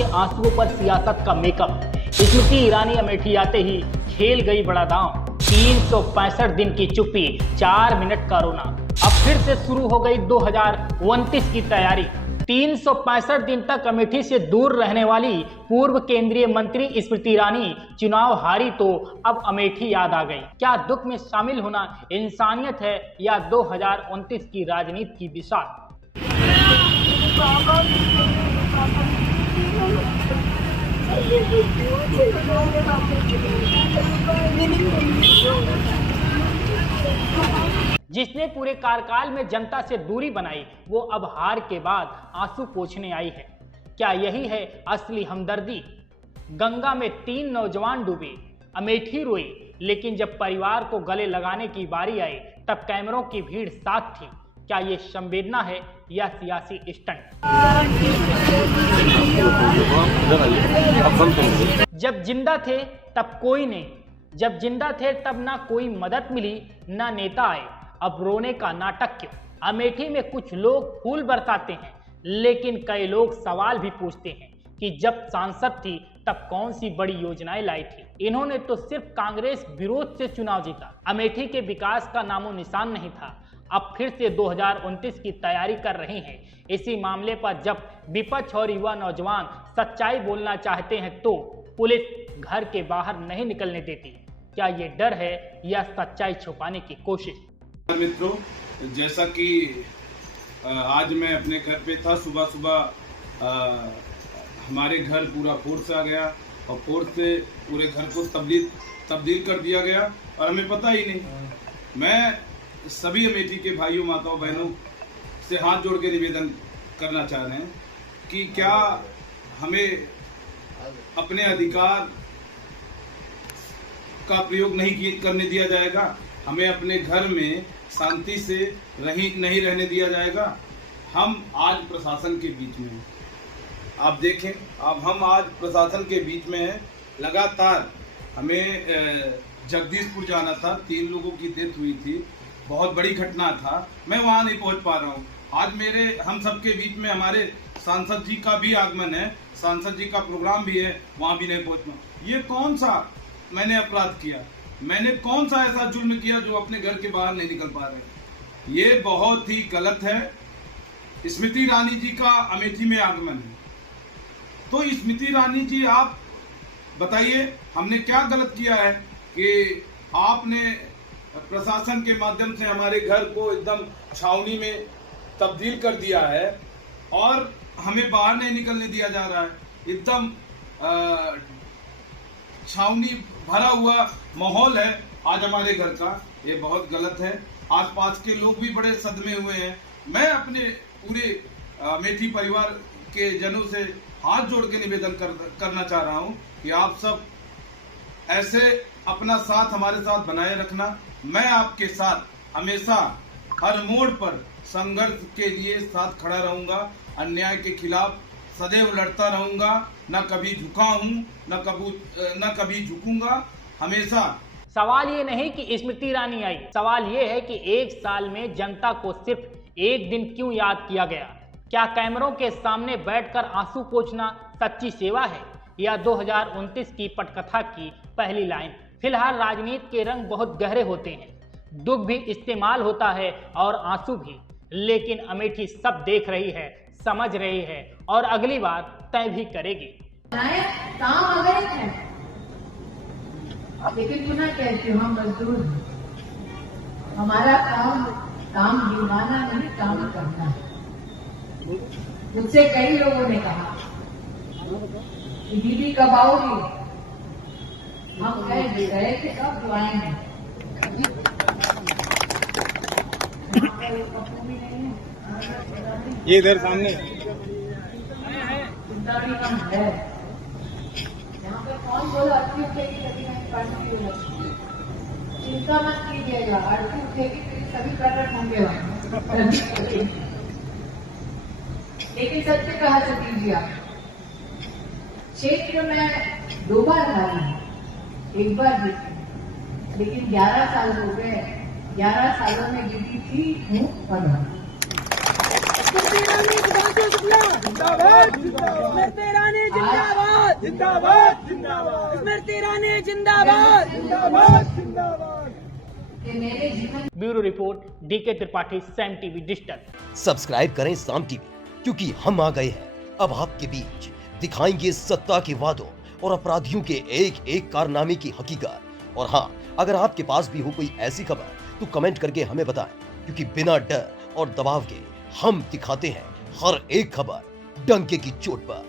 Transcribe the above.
के आंसुओं पर सियासत का मेकअप। स्मृति ईरानी अमेठी आते ही खेल गई बड़ा दांव। 365 दिन की चुप्पी, 4 मिनट का रोना। अब फिर से शुरू हो गई 2029 की तैयारी। 365 दिन तक अमेठी से दूर रहने वाली पूर्व केंद्रीय मंत्री स्मृति ईरानी चुनाव हारी तो अब अमेठी याद आ गई। क्या दुख में शामिल होना इंसानियत है या 2029 की राजनीति की बिसात? जिसने पूरे कार्यकाल में जनता से दूरी बनाई, वो अब हार के बाद आंसू पोंछने आई है। क्या यही है असली हमदर्दी? गंगा में 3 नौजवान डूबे, अमेठी रोई, लेकिन जब परिवार को गले लगाने की बारी आई तब कैमरों की भीड़ साथ थी। क्या ये संवेदना है या सियासी स्टंट? जब जिंदा थे तब कोई नहीं, जब जिंदा थे तब ना कोई मदद मिली, ना नेता आए। अब रोने का नाटक क्यों? अमेठी में कुछ लोग फूल बरसाते हैं, लेकिन कई लोग सवाल भी पूछते हैं कि जब सांसद थी तब कौन सी बड़ी योजनाएं लाई थी। इन्होंने तो सिर्फ कांग्रेस विरोध से चुनाव जीता, अमेठी के विकास का नामो निशान नहीं था। अब फिर से 2029 की तैयारी कर रहे हैं। इसी मामले पर जब विपक्ष और युवा नौजवान सच्चाई बोलना चाहते हैं तो पुलिस घर के बाहर नहीं निकलने देती। क्या ये डर है या सच्चाई छुपाने की कोशिश? मित्रों, जैसा कि आज मैं अपने घर पे था, सुबह सुबह हमारे घर पूरा फोर्स आ गया और फोर्स से पूरे घर को तब्दील कर दिया गया और हमें पता ही नहीं। मैं सभी अमेठी के भाइयों, माताओं, बहनों से हाथ जोड़ के निवेदन करना चाह रहे हैं कि क्या हमें अपने अधिकार का प्रयोग नहीं करने दिया जाएगा? हमें अपने घर में शांति से नहीं रहने दिया जाएगा? हम आज प्रशासन के बीच में हैं। आप देखें, अब हम आज प्रशासन के बीच में हैं। लगातार हमें जगदीशपुर जाना था, 3 लोगों की डेथ हुई थी, बहुत बड़ी घटना था। मैं वहाँ नहीं पहुँच पा रहा हूँ। आज हम सबके बीच में हमारे सांसद जी का भी आगमन है, सांसद जी का प्रोग्राम भी है, वहाँ भी नहीं पहुँच पा। ये कौन सा मैंने अपराध किया? मैंने कौन सा ऐसा जुर्म किया जो अपने घर के बाहर नहीं निकल पा रहे? ये बहुत ही गलत है। स्मृति ईरानी जी का अमेठी में आगमन है, तो स्मृति ईरानी जी आप बताइए, हमने क्या गलत किया है कि आपने प्रशासन के माध्यम से हमारे घर को एकदम छावनी में तब्दील कर दिया है और हमें बाहर नहीं निकलने दिया जा रहा है। एकदम छावनी भरा हुआ माहौल है आज हमारे घर का। ये बहुत गलत है। आसपास के लोग भी बड़े सदमे हुए हैं। मैं अपने पूरे अमेठी परिवार के जनों से हाथ जोड़ के निवेदन करना चाह रहा हूं कि आप सब ऐसे अपना साथ हमारे साथ बनाए रखना। मैं आपके साथ हमेशा हर मोड़ पर संघर्ष के लिए साथ खड़ा रहूंगा। अन्याय के खिलाफ सदैव लड़ता रहूंगा। न कभी झुका हूं, न कभी झुकूंगा, हमेशा। सवाल ये नहीं कि स्मृति ईरानी आई, सवाल ये है कि 1 साल में जनता को सिर्फ एक दिन क्यों याद किया गया? क्या कैमरों के सामने बैठकर आंसू पोंछना सच्ची सेवा है या 2029 की पटकथा की पहली लाइन? फिलहाल राजनीति के रंग बहुत गहरे होते हैं, दुख भी इस्तेमाल होता है और आंसू भी, लेकिन अमेठी सब देख रही है, समझ रही है और अगली बार तय भी करेगी। काम अवैध है, लेकिन पुनः कहती हूँ, हम मजदूर हैं। हमारा काम गिनवाना नहीं, काम करना है। मुझसे कई लोगों ने कहा कि दीदी कब आओगी? हम गए थे, कब जो आएंगे। ये इधर सामने चिंता भी कम है। यहाँ पे कौन बोला अर्थी उठेगी कभी नहीं पानी होगी? चिंता मत कीजिएगा, अर्थी उठेगी तो सभी प्रकट होंगे वहाँ। लेकिन सत्य कहा कीजिए आप, क्षेत्र में 2 बार हारी, 1 बार जीती, लेकिन 11 साल हो गए। 11 सालों में जीती थी हूँ 15। जिंदाबाद स्मृति ईरानी जिंदाबाद जिंदाबाद जिंदाबाद स्मृति ईरानी जिंदाबाद जिंदाबाद जिंदाबाद। कि मेरे जीवन bureau report DK Tripathi, Saam TV digital. Subscribe करें साम टीवी, क्योंकि हम आ गए हैं अब आपके बीच, दिखाएंगे सत्ता के वादों और अपराधियों के एक एक कारनामे की हकीकत। और हाँ, अगर आपके पास भी हो कोई ऐसी खबर तो कमेंट करके हमें बताएं, क्योंकि बिना डर और दबाव के हम दिखाते हैं हर एक खबर डंके की चोट पर।